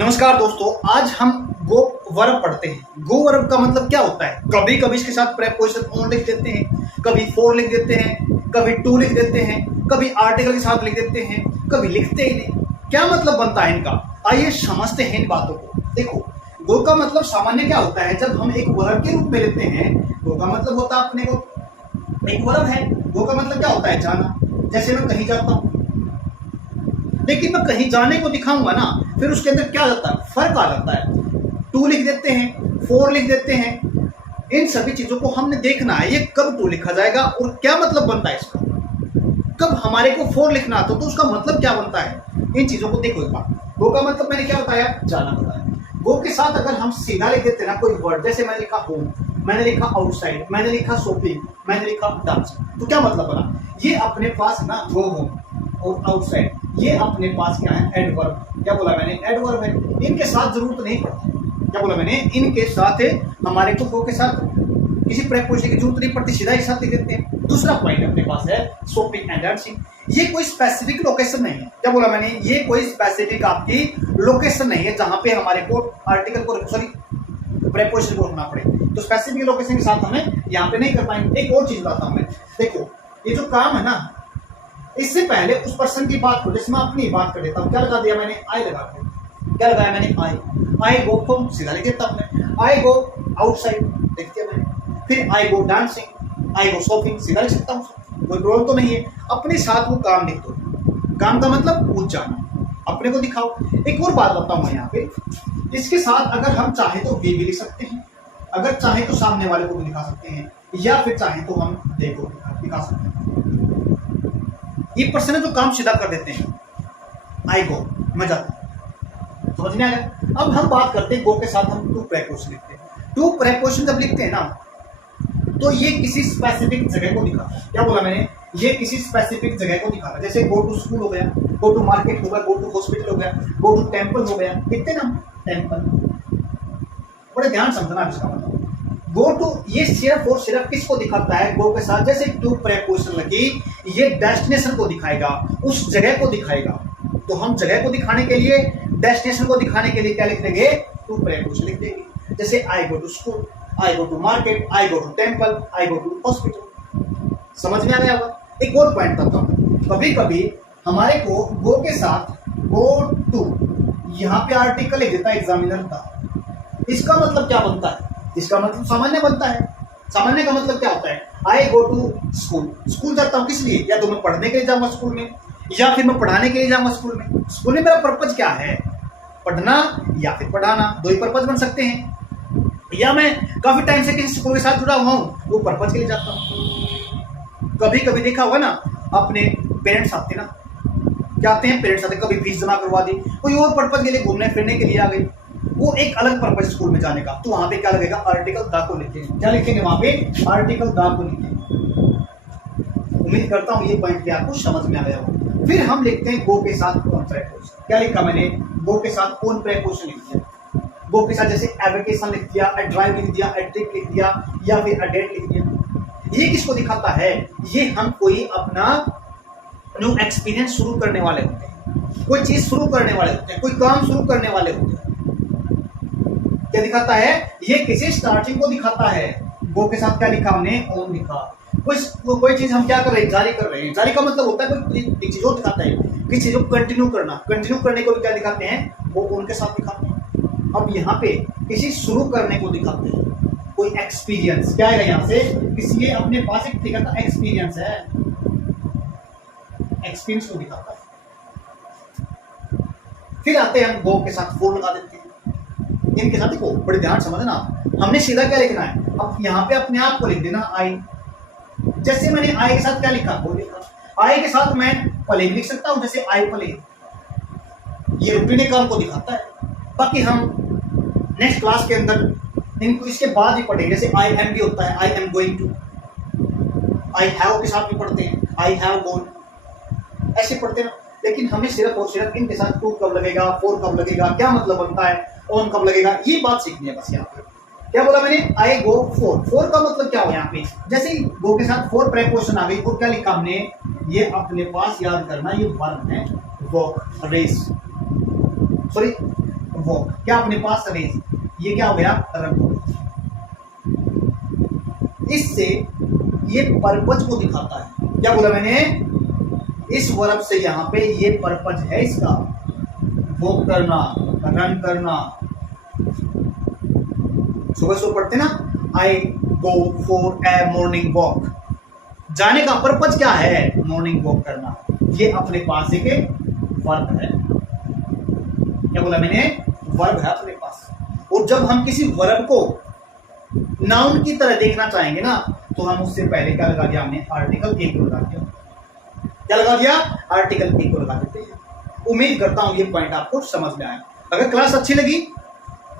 नमस्कार दोस्तों, आज हम गो वर्ब पढ़ते हैं। गो वर्ब का मतलब क्या होता है? कभी कभी इसके साथ प्रेपोजिशन ऑन लिख देते हैं, कभी फॉर लिख देते हैं, कभी टू लिख देते हैं, कभी आर्टिकल के साथ लिख देते हैं, कभी लिखते ही नहीं। क्या मतलब बनता है इनका? आइए समझते हैं इन बातों को। देखो, गो का मतलब सामान्य क्या होता है? जब हम एक वर्ब के रूप में लेते हैं, गो का मतलब होता है अपने को एक वर्ब है। गो का मतलब क्या होता है? जाना। जैसे मैं कहीं जाता हूँ, लेकिन मैं कहीं जाने को दिखाऊंगा ना, फिर उसके अंदर क्या जाता है? फर्क आ जाता है। टू लिख देते हैं, फोर लिख देते हैं। इन सभी चीजों को हमने देखना है, ये कब टू लिखा जाएगा और क्या मतलब बनता है इसका। कब हमारे को फोर लिखना आता तो उसका मतलब क्या बनता है, इन चीजों को देखो एक बार। गो का मतलब मैंने क्या बताया? जाना बताया। गो के साथ अगर हम सीधा लिख देते ना कोई वर्ड, जैसे मैंने लिखा होम, मैंने लिखा आउटसाइड, मैंने लिखा शॉपिंग, मैंने लिखा डांसिंग, तो क्या मतलब बना? ये अपने पास ना गो होम और आउटसाइड, ये अपने पास क्या है? एडवर्ब। क्या बोला मैंने? एडवर्ब है। इनके साथ जरूरत नहीं पड़ती। क्या बोला मैंने? इनके साथ हमारे को गो के साथ किसी प्रेपोजिशन की जरूरत नहीं पड़ती, सीधा एक साथ लिख देते हैं। दूसरा पॉइंट अपने पास है शॉपिंग एंड डांसिंग। ये कोई स्पेसिफिक लोकेशन नहीं है। क्या बोला मैंने? ये कोई स्पेसिफिक आपकी लोकेशन नहीं है जहां पे हमारे को आर्टिकल को प्रेपोजिशन को रखना पड़े। तो स्पेसिफिक लोकेशन के साथ हमें यहाँ पे नहीं कर पाएंगे। एक और चीज बताता हूं मैं। देखो, ये जो काम है ना, इससे पहले उस पर्सन की बात हो, जैसे मैं अपनी बात कर देता हूँ। क्या लगा दिया मैंने? आई लगा दिया। क्या लगाया मैंने? आई गो होम, सीधा लिख देता हूँ। आई गो आउटसाइड लिख दिया मैंने। फिर आई गो डांसिंग, आई गो शॉपिंग, सीधा लिख सकता हूँ, कोई प्रॉब्लम तो नहीं है। अपने साथ वो काम लिख दो। काम का मतलब पूछ जाना, अपने को दिखाओ। एक और बात बताऊँ मैं यहाँ पे, इसके साथ अगर हम चाहे तो वी भी लिख सकते हैं, अगर चाहे तो सामने वाले को भी दिखा सकते हैं, या फिर चाहे तो हम दे को दिखा सकते हैं। ये पर्सन है जो काम सीधा कर देते हैं। आई गो, मैं जाता हूं। समझ में आ गया? अब हम बात करते हैं गो के साथ हम टू प्रेपोजिशन लिखते हैं। टू प्रेपोजिशन जब लिखते हैं ना, तो ये किसी स्पेसिफिक जगह को दिखाता है। क्या बोला मैंने? ये किसी स्पेसिफिक जगह को दिखाता है। जैसे गो टू स्कूल हो गया, गो टू मार्केट हो गया, गो टू हॉस्पिटल हो गया, गो टू टेम्पल हो गया। लिखते ना टेम्पल, बड़े ध्यान समझना इसका मतलब। गो टू ये सिर्फ और सिर्फ किसको दिखाता है? गो के साथ जैसे टू प्रेपोजिशन लगी, ये डेस्टिनेशन को दिखाएगा, उस जगह को दिखाएगा। तो हम जगह को दिखाने के लिए, डेस्टिनेशन को दिखाने के लिए क्या लिख देंगे? टू प्रेपोजिशन लिख देंगे। जैसे I go to school, I go to market, I go to temple, I go to hospital. समझ में आ गया होगा? एक और पॉइंट बताता हूँ। कभी कभी हमारे को गो के साथ गो टू, यहाँ पे आर्टिकल लिख देता है एग्जामिनर का। इसका मतलब क्या बनता है? इसका मतलब सामान्य बनता है। सामान्य का मतलब क्या होता है? आई गो टू स्कूल, स्कूल जाता हूँ किस लिए? या तो मैं पढ़ने के लिए जाऊंगा स्कूल में, या फिर मैं पढ़ाने के लिए जाऊंगा स्कूल में। स्कूल में मेरा पर्पज क्या है? पढ़ना या फिर पढ़ाना, दो ही पर्पज बन सकते हैं। या मैं काफी टाइम से किसी स्कूल के साथ जुड़ा हुआ हूँ, वो पर्पज के लिए जाता हूँ। कभी कभी देखा होगा ना, अपने पेरेंट्स आते ना, क्या आते हैं? पेरेंट्स आते, कभी फीस जमा करवा दी, कोई और पर्पज के लिए, घूमने फिरने के लिए आ गई, वो एक अलग पर्पज स्कूल में जाने का। तो वहां पे क्या लगेगा? आर्टिकल दा को लिखेंगे। क्या लिखेंगे वहां पे? आर्टिकल दा को लिखेंगे। उम्मीद करता हूं ये पॉइंट भी आपको समझ में आ गया होगा। फिर हम लिखते हैं गो के साथ कौन प्रेपोजिशन। क्या लिखा मैंने? गो के साथ कौन प्रेपोजिशन लिख दिया। गो के साथ जैसे एवोकेशन लिख दिया, अ ड्राइव लिख दिया, अ ट्रिप लिख दिया, या फिर अ डेट लिख दिया। ये किसको दिखाता है? ये हम कोई अपना न्यू एक्सपीरियंस शुरू करने वाले होते हैं, कोई चीज शुरू करने वाले होते हैं, कोई काम शुरू करने वाले होते हैं। क्या दिखाता है? ये किसी स्टार्टिंग को दिखाता है। गो के साथ क्या लिखा हमने? ऑन लिखा। कोई चीज हम क्या कर रहे हैं? जारी कर रहे हैं। जारी का मतलब होता है कोई एक चीज और दिखाता है, किसी चीज को कंटिन्यू करना। कंटिन्यू करने को भी क्या दिखाते हैं? वो ऑन के साथ दिखाते हैं। अब यहाँ पे किसी शुरू करने को दिखाते हैं, कोई एक्सपीरियंस। क्या है यहाँ से? किसी ये अपने पास एक तरीका का एक्सपीरियंस है, एक्सपीरियंस को दिखाता है। फिर आते हैं हम गो के साथ फोर लगा देते हैं। इनके साथ देखो, बड़े ध्यान समझना, हमने सीधा क्या लिखना है? अब यहाँ पे अपने आप को लिख देना आई। जैसे मैंने आई के साथ क्या लिखा? वो लिखा। आई के साथ मैं प्ले लिख सकता हूं, जैसे आई प्ले। ये रूटीन काम को दिखाता है। बाकी हम नेक्स्ट क्लास के अंदर इनको इसके बाद ही पढ़ेंगे। जैसे आई एम भी होता है, I am going to. I have के साथ भी पढ़ते हैं, आई हैव गॉन, ऐसे पढ़ते हैं। लेकिन हमें सिर्फ और सिर्फ इनके साथ टू कब लगेगा, फोर कब लगेगा, क्या मतलब बनता है, ऑन कब लगेगा, ये बात सीखनी है बस। यहाँ पे क्या बोला मैंने? आई गो फोर। फोर का मतलब क्या हो? यहाँ पे जैसे ही गो के साथ फोर प्रेपोजिशन आ गई, और क्या लिखा हमने? ये अपने पास याद करना, ये वर्ब है, वॉक, रेस, सॉरी वॉक, क्या अपने पास रेज, ये क्या हो गया रन। इससे ये पर्पज को दिखाता है। क्या बोला मैंने, इस वर्ब से यहां पे ये पर्पज है इसका, वॉक करना, रन करना। सुबह सुबह पढ़ते ना, I go for a morning walk, जाने का पर्पज क्या है, मॉर्निंग वॉक करना। ये अपने पास एक वर्ब है। क्या बोला मैंने, वर्ब है अपने पास। और जब हम किसी वर्ब को नाउन की तरह देखना चाहेंगे ना, तो हम उससे पहले क्या लगा दिया, हमने आर्टिकल ए को लगा दिया। क्या लगा दिया, आर्टिकल ए को लगा देते हैं। उम्मीद करता हूं ये पॉइंट आपको समझ में आया। अगर क्लास अच्छी लगी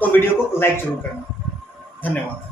तो वीडियो को लाइक जरूर करना। धन्यवाद।